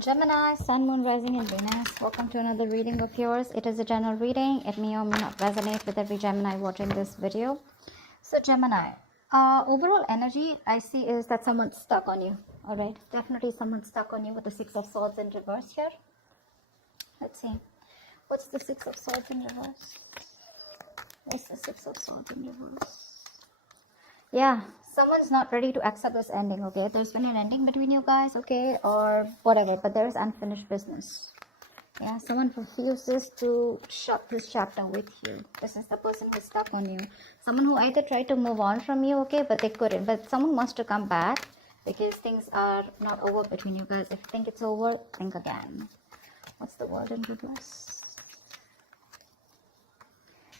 Gemini, Sun, Moon, Rising, and Venus. Welcome to another reading of yours. It is a general reading. It may or may not resonate with every Gemini watching this video. So, Gemini, overall energy I see is that someone's stuck on you. All right, definitely someone's stuck on you with the Six of Swords in reverse here. Let's see. What's the Six of Swords in reverse? What's the Six of Swords in reverse? Yeah, someone's not ready to accept this ending, okay? There's been an ending between you guys, okay? Or whatever, but there is unfinished business. Yeah, someone refuses to shut this chapter with you. This is the person who's stuck on you. Someone who either tried to move on from you, okay, but they couldn't. But someone wants to come back because things are not over between you guys. If you think it's over, think again. What's the word in reverse?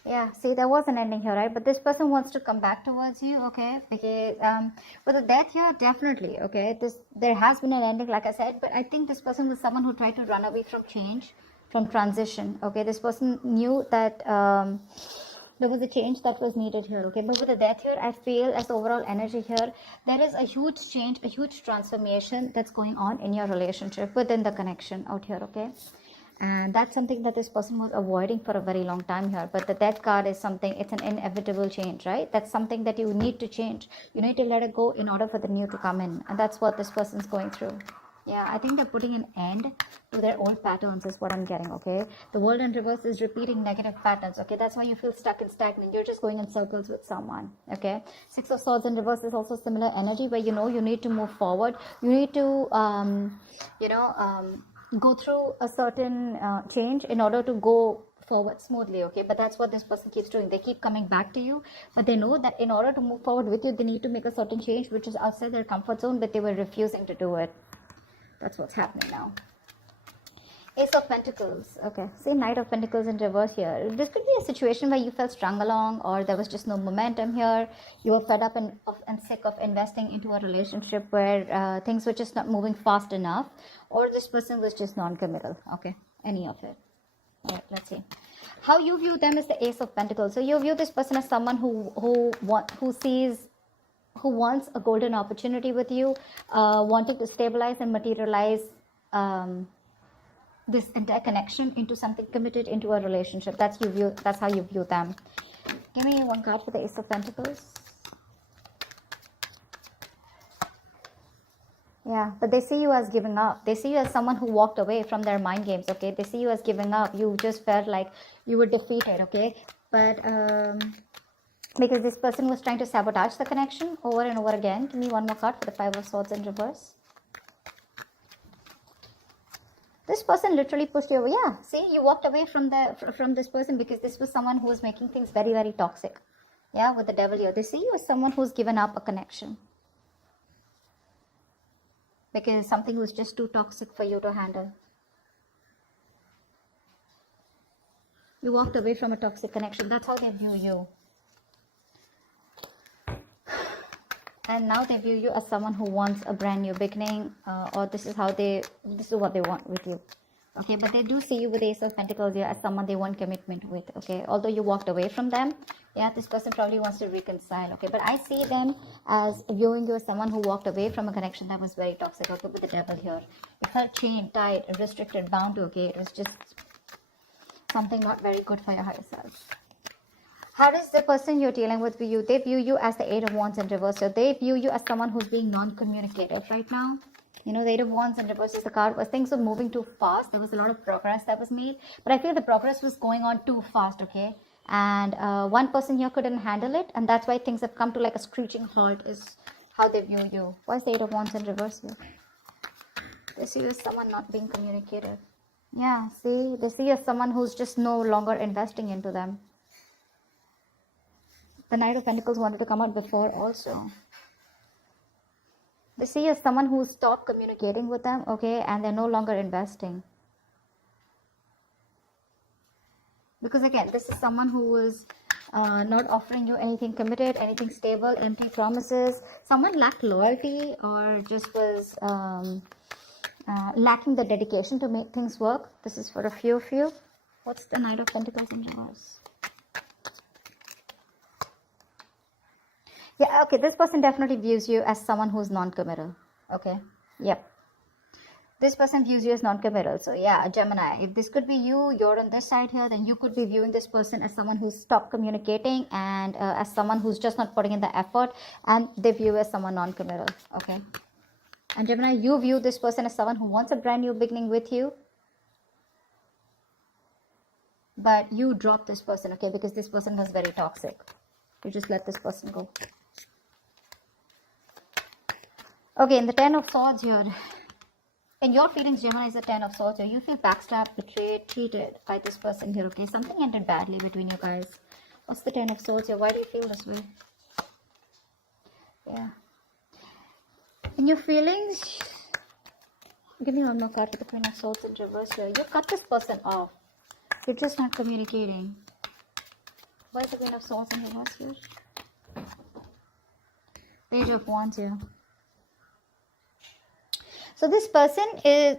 Yeah, see, there was an ending here, right? But this person wants to come back towards you, okay? Because with the death here, definitely, okay? There has been an ending, like I said, but I think this person was someone who tried to run away from change, from transition, okay? This person knew that there was a change that was needed here, okay? But with the death here, I feel as the overall energy here, there is a huge change, a huge transformation that's going on in your relationship within the connection out here, okay? And that's something that this person was avoiding for a very long time here. But the death card is something, it's an inevitable change, right? That's something that you need to change. You need to let it go in order for the new to come in. And that's what this person's going through. Yeah, I think they're putting an end to their old patterns is what I'm getting, okay? The world in reverse is repeating negative patterns, okay? That's why you feel stuck and stagnant. You're just going in circles with someone, okay? Six of Swords in reverse is also similar energy where you know you need to move forward. You need to, go through a certain change in order to go forward smoothly, okay? But that's what this person keeps doing. They keep coming back to you, but they know that in order to move forward with you, they need to make a certain change which is outside their comfort zone, but they were refusing to do it. That's what's happening now. Ace of Pentacles. Okay, see, Knight of Pentacles in reverse here. This could be a situation where you felt strung along, or there was just no momentum here. You were fed up and sick of investing into a relationship where things were just not moving fast enough, or this person was just non-committal. Okay, any of it. All right, let's see. How you view them is the Ace of Pentacles. So you view this person as someone who wants a golden opportunity with you, wanting to stabilize and materialize this entire connection into something committed, into a relationship. That's how you view them. Give me one card for the Ace of Pentacles. Yeah, but they see you as giving up. They see you as someone who walked away from their mind games, okay? They see you as giving up. You just felt like you were defeated, okay? But because this person was trying to sabotage the connection over and over again. Give me one more card for the Five of Swords in reverse. This person literally pushed you away. Yeah, see, you walked away from this person because this was someone who was making things very, very toxic. Yeah, with the Devil here. They see you as someone who's given up a connection because something was just too toxic for you to handle. You walked away from a toxic connection. That's how they view you. And now they view you as someone who wants a brand new beginning, or this is what they want with you. Okay, but they do see you with Ace of Pentacles here as someone they want commitment with, okay? Although you walked away from them, yeah, this person probably wants to reconcile, okay? But I see them as viewing you as someone who walked away from a connection that was very toxic, okay? With the Devil here. It felt chained, tied, restricted, bound to, okay? It was just something not very good for your higher self. How does the person you're dealing with view you? They view you as the Eight of Wands in reverse. So they view you as someone who's being non-communicative right now. You know, the Eight of Wands in reverse is the card where things were moving too fast. There was a lot of progress that was made. But I feel the progress was going on too fast, okay? And one person here couldn't handle it. And that's why things have come to like a screeching halt is how they view you. Why is the Eight of Wands in reverse here? They see you as someone not being communicative. Yeah, see? They see you as someone who's just no longer investing into them. The Knight of Pentacles wanted to come out before also. They see you as someone who stopped communicating with them, okay, and they're no longer investing. Because again, this is someone who is not offering you anything committed, anything stable, empty promises. Someone lacked loyalty or just was lacking the dedication to make things work. This is for a few of you. What's the Knight of Pentacles in reverse? Yeah, okay, this person definitely views you as someone who's non-committal. Okay, yep. This person views you as non-committal. So yeah, Gemini, if this could be you, you're on this side here, then you could be viewing this person as someone who's stopped communicating and as someone who's just not putting in the effort, and they view you as someone non-committal. Okay. And Gemini, you view this person as someone who wants a brand new beginning with you, but you drop this person, okay, because this person was very toxic. You just let this person go. Okay, in the 10 of Swords here, in your feelings, Gemini, is the 10 of Swords here. You feel backstabbed, betrayed, cheated by this person here, okay? Something ended badly between you guys. What's the 10 of Swords here? Why do you feel this way? Yeah. In your feelings, give me one more card for the Queen of Swords in reverse here. You cut this person off. You're just not communicating. Why is the Queen of Swords in reverse here? Page of Wands here. So this person is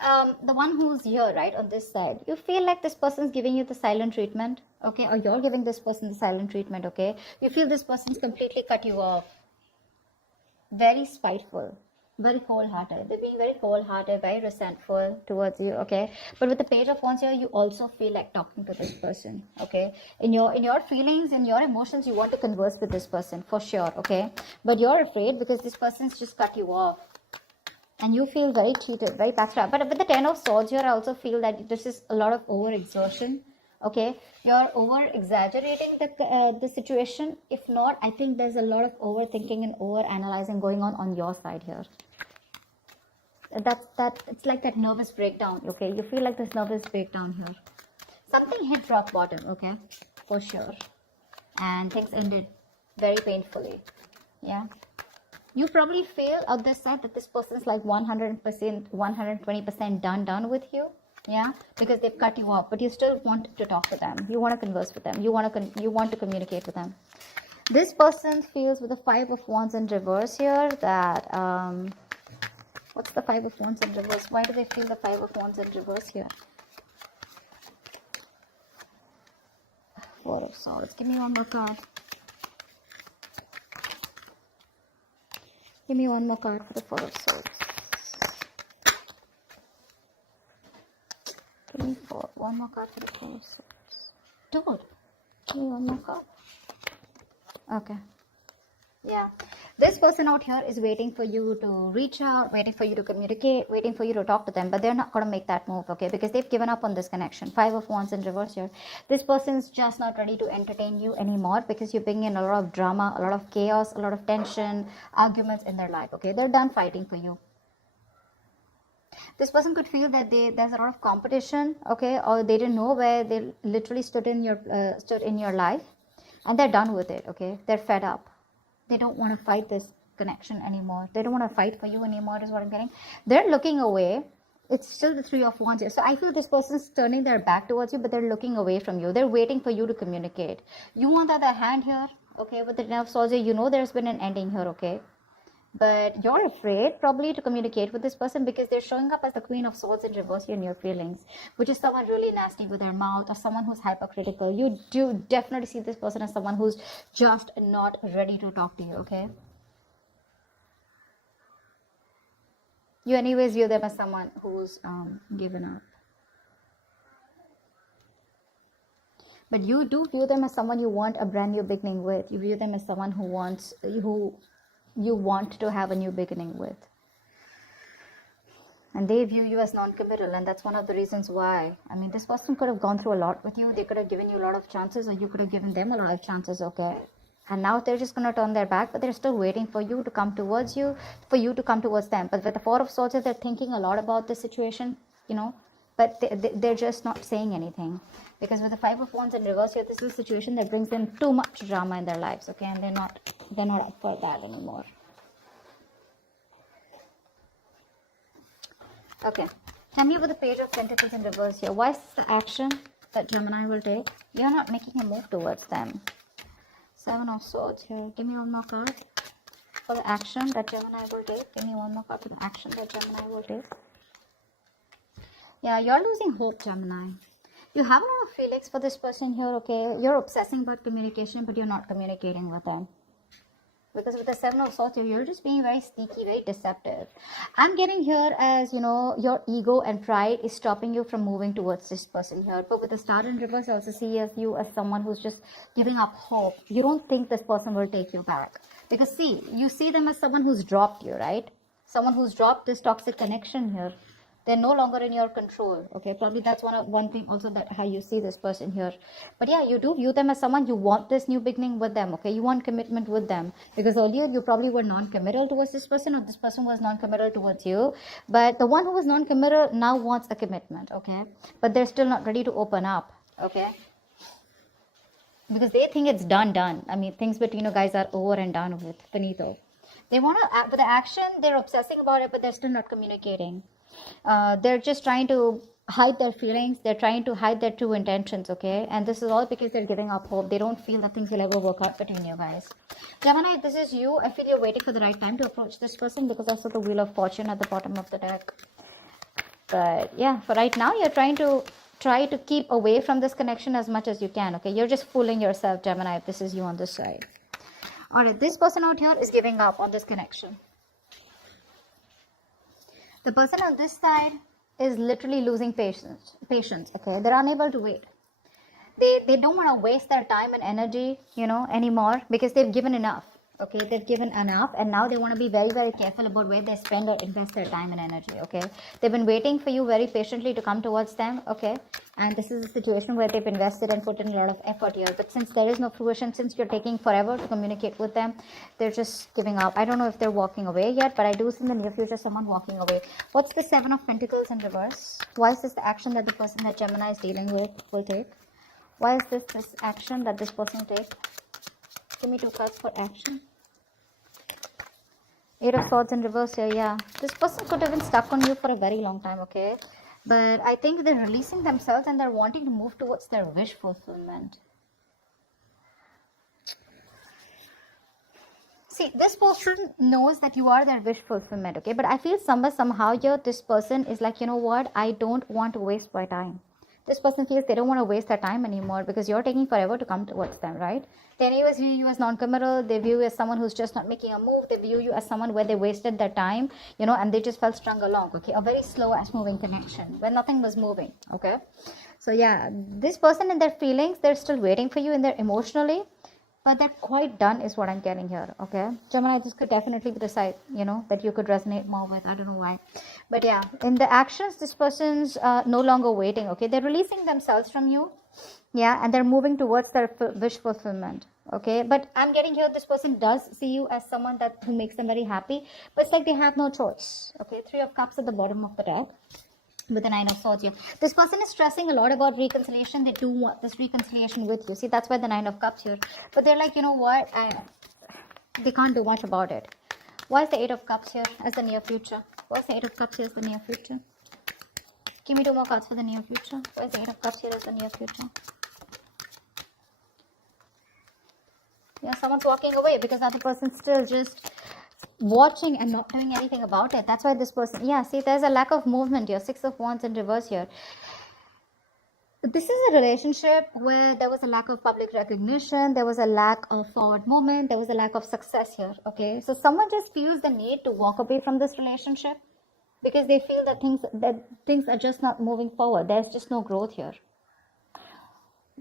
the one who's here, right, on this side. You feel like this person's giving you the silent treatment, okay, or you're giving this person the silent treatment, okay. You feel this person's completely cut you off. Very spiteful, very cold-hearted. They're being very cold-hearted, very resentful towards you, okay. But with the Page of Wands here, you also feel like talking to this person, okay. In your feelings, in your emotions, you want to converse with this person for sure, okay. But you're afraid because this person's just cut you off. And you feel very cheated, very backstabbed. But with the 10 of Swords here, I also feel that this is a lot of overexertion. Okay, you're over-exaggerating the situation. If not, I think there's a lot of overthinking and over-analyzing going on your side here. It's like that nervous breakdown. Okay, you feel like this nervous breakdown here. Something hit rock bottom. Okay, for sure, and things ended very painfully. Yeah. You probably feel on this side that this person's like 100%, 120% done with you. Yeah, because they've cut you off, but you still want to talk to them. You want to converse with them. You want to communicate with them. This person feels with the 5 of Wands in reverse here that what's the 5 of Wands in reverse? Why do they feel the 5 of Wands in reverse here? 4 of Swords. Give me one more card. Give me one more card for the 4 of Swords. Give me one more card for the 4 of Swords. Dude, give me one more card. Okay. Yeah. This person out here is waiting for you to reach out, waiting for you to communicate, waiting for you to talk to them, but they're not going to make that move, okay, because they've given up on this connection. 5 of Wands in reverse here. This person's just not ready to entertain you anymore because you bring in a lot of drama, a lot of chaos, a lot of tension, arguments in their life, okay. They're done fighting for you. This person could feel that there's a lot of competition, okay, or they didn't know where they literally stood in your life, and they're done with it, okay. They're fed up. They don't want to fight this connection anymore. They don't want to fight for you anymore, is what I'm getting. They're looking away. It's still the 3 of Wands here. So I feel this person's turning their back towards you, but they're looking away from you. They're waiting for you to communicate. You, on the other hand here, okay, with the 10 of Swords here, you know there's been an ending here, okay. But you're afraid probably to communicate with this person because they're showing up as the Queen of Swords in reverse in your feelings, which is someone really nasty with their mouth or someone who's hypercritical. You do definitely see this person as someone who's just not ready to talk to you, okay? You anyways view them as someone who's given up. But you do view them as someone you want a brand new beginning with. You view them as someone who you want to have a new beginning with. And they view you as non-committal, and that's one of the reasons why. I mean, this person could have gone through a lot with you. They could have given you a lot of chances, or you could have given them a lot of chances, okay? And now they're just going to turn their back, but they're still waiting for you to come towards you, for you to come towards them. But with the 4 of Swords, they're thinking a lot about this situation, you know, but they're just not saying anything. Because with the 5 of Wands in reverse here, this is a situation that brings them too much drama in their lives, okay? And they're not up for that anymore. Okay, tell me about the Page of Pentacles in reverse here. Why is this the action that Gemini will take? You're not making a move towards them. 7 of Swords here. Give me one more card for the action that Gemini will take. Give me one more card for the action that Gemini will take. Yeah, you're losing hope, Gemini. You have a lot of feelings for this person here, okay? You're obsessing about communication, but you're not communicating with them. because with the Seven of Swords, you're just being very sneaky, very deceptive. I'm getting here as, you know, your ego and pride is stopping you from moving towards this person here. But with the Star in reverse, I also see you as someone who's just giving up hope. You don't think this person will take you back. Because see, you see them as someone who's dropped you, right? Someone who's dropped this toxic connection here. They're no longer in your control. Okay, probably that's one thing also, that how you see this person here. But yeah, you do view them as someone, you want this new beginning with them. Okay, you want commitment with them, because earlier you probably were non-committal towards this person, or this person was non-committal towards you. But the one who was non-committal now wants a commitment. Okay, but they're still not ready to open up. Okay, because they think it's done. I mean, things between you guys are over and done with, finito. They want to act with the action, they're obsessing about it, but they're still not communicating. They're just trying to hide their feelings. They're trying to hide their true intentions. Okay, and this is all because they're giving up hope. They don't feel that things will ever work out between you guys. Gemini, this is you. I feel you're waiting for the right time to approach this person, because I saw the Wheel of Fortune at the bottom of the deck. But yeah, for right now, you're trying to keep away from this connection as much as you can. Okay, you're just fooling yourself, Gemini, if this is you on this side. Alright, this person out here is giving up on this connection. The person on this side is literally losing patience. Okay, they're unable to wait. They don't want to waste their time and energy, you know, anymore, because they've given enough. Okay, they've given enough, and now they want to be very, very careful about where they spend or invest their time and energy. Okay, they've been waiting for you very patiently to come towards them. Okay, and this is a situation where they've invested and put in a lot of effort here, but since there is no fruition, since you're taking forever to communicate with them, they're just giving up. I don't know if they're walking away yet, but I do see in the near future someone walking away. What's the Seven of Pentacles in reverse? Why is this the action that the person that Gemini is dealing with will take? Why is this action that this person will take? Give me 2 cards for action. 8 of Swords in reverse here, yeah. This person could have been stuck on you for a very long time, okay? But I think they're releasing themselves and they're wanting to move towards their wish fulfillment. See, this person knows that you are their wish fulfillment, okay? But I feel somehow here, this person is like, you know what? I don't want to waste my time. This person feels they don't want to waste their time anymore, because you're taking forever to come towards them, right? They anyways view you as non-committal. They view you as someone who's just not making a move. They view you as someone where they wasted their time, you know, and they just felt strung along, okay? A very slow ass moving connection where nothing was moving, okay? So yeah, this person and their feelings, they're still waiting for you in their emotionally, but they're quite done is what I'm getting here, okay? Gemini, this could definitely be the side, you know, that you could resonate more with. I don't know why. But yeah, in the actions, this person's no longer waiting, okay? They're releasing themselves from you, yeah, and they're moving towards their wish fulfillment, okay? But I'm getting here, this person does see you as someone who makes them very happy, but it's like they have no choice, okay? 3 of Cups at the bottom of the deck, with the 9 of Swords here. This person is stressing a lot about reconciliation. They do want this reconciliation with you. See, that's why the 9 of Cups here. But they're like, you know what? They can't do much about it. Why is the 8 of Cups here as the near future? Why is the 8 of Cups here as the near future? Give me 2 more cards for the near future. Why is the 8 of Cups here as the near future? Yeah, someone's walking away because the other person's still just watching and not doing anything about it. That's why this person, yeah, see, there's a lack of movement here. 6 of Wands in reverse here. This is a relationship where there was a lack of public recognition, there was a lack of forward movement, there was a lack of success here, okay? So someone just feels the need to walk away from this relationship because they feel that things are just not moving forward. There's just no growth here.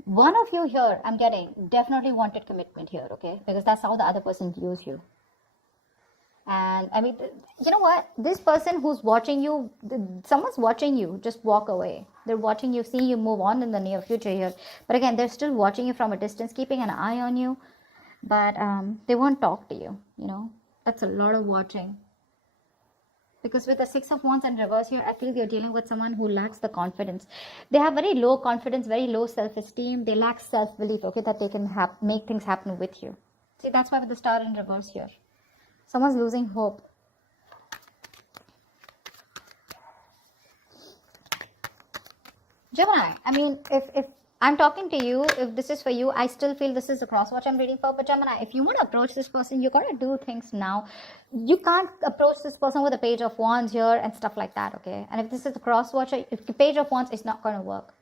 One of you here, I'm getting, definitely wanted commitment here, okay? Because that's how the other person views you. And I mean, you know what? This person who's watching you, someone's watching you, just walk away. They're watching you, seeing you move on in the near future here. But again, they're still watching you from a distance, keeping an eye on you. But they won't talk to you, you know. That's a lot of watching. Because with the 6 of Wands in reverse here, I feel you're dealing with someone who lacks the confidence. They have very low confidence, very low self-esteem. They lack self-belief, okay, that they can make things happen with you. See, that's why with the Star in reverse here. Someone's losing hope. Gemini, I mean, if I'm talking to you, if this is for you, I still feel this is the cross watch I'm reading for. But Gemini, if you want to approach this person, you got to do things now. You can't approach this person with a Page of Wands here and stuff like that, okay? And if this is the cross watch, if the Page of Wands is not going to work.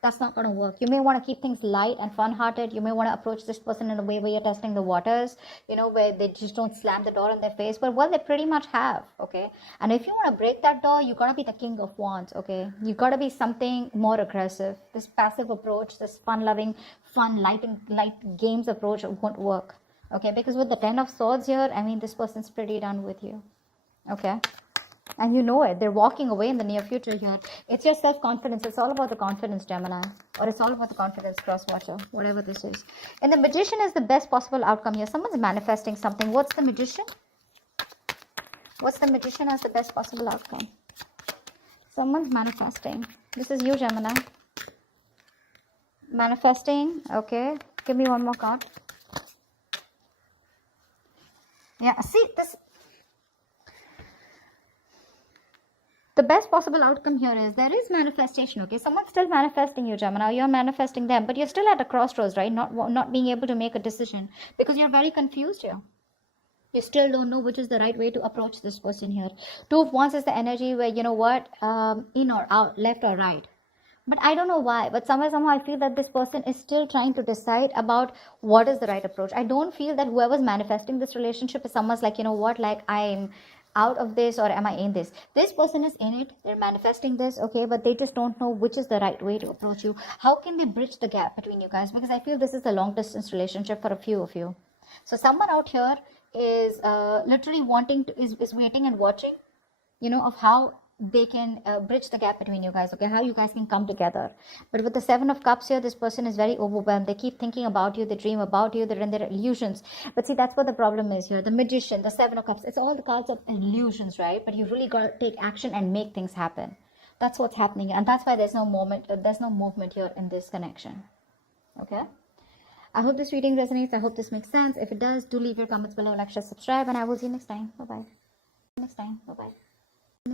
That's not going to work. You may want to keep things light and fun-hearted. You may want to approach this person in a way where you're testing the waters, where they just don't slam the door in their face. But well, they pretty much have, okay? And if you want to break that door, you got to be the king of wands, okay? You got to be something more aggressive. This passive approach, this fun-loving, light games approach won't work, okay? Because with the 10 of swords here, I mean, this person's pretty done with you, okay? And you know it. They're walking away in the near future here. It's your self-confidence. It's all about the confidence, Gemini. Or it's all about the confidence, cross-watcher. Whatever this is. And the magician is the best possible outcome here. Someone's manifesting something. What's the magician? What's the magician as the best possible outcome? Someone's manifesting. This is you, Gemini. Manifesting. Okay. Give me one more card. Yeah. See, this... The best possible outcome here is there is manifestation, okay? Someone's still manifesting you, Gemini. You're manifesting them, but you're still at a crossroads, right? Not being able to make a decision because you're very confused here. You still don't know which is the right way to approach this person here. Two of Wands is the energy where, you know what, in or out, left or right. But I don't know why, but somehow I feel that this person is still trying to decide about what is the right approach. I don't feel that whoever's manifesting this relationship is someone's like, you know what, like I'm out of this or am I in this? This person is in it. They're manifesting this, okay, but they just don't know which is the right way to approach you. How can they bridge the gap between you guys? Because I feel this is a long distance relationship for a few of you. So someone out here is literally wanting to, is waiting and watching, of how they can bridge the gap between you guys, okay, how you guys can come together. But with the 7 of Cups here, this person is very overwhelmed. They keep thinking about you, they dream about you, they're in their illusions. But see, that's what the problem is here. The Magician, the 7 of Cups, it's all the cards of illusions, right? But you really got to take action and make things happen. That's what's happening, and that's why there's no movement here in this connection, okay? I hope this reading resonates. I hope this makes sense. If it does, do leave your comments below, like, share, subscribe, and I will see you next time. Bye-bye.